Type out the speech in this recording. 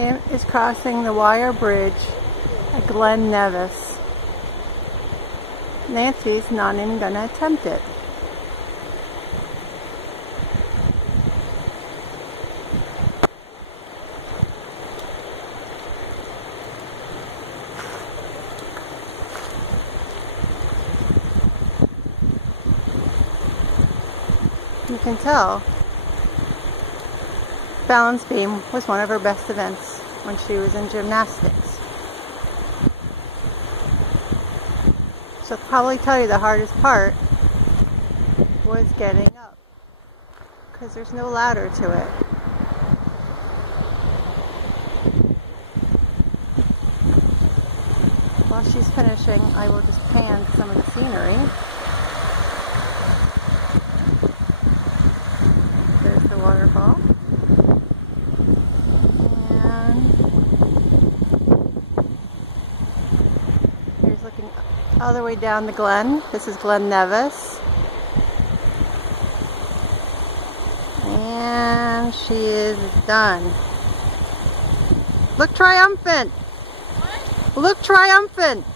Kim is crossing the wire bridge at Glen Nevis. Nancy's not even going to attempt it. You can tell balance beam was one of her best events when she was in gymnastics. She'll probably tell you the hardest part was getting up, because there's no ladder to it. While she's finishing, I will just pan some of the scenery. There's the waterfall. Looking all the way down the Glen. This is Glen Nevis. And she is done. Look triumphant. What? Look triumphant.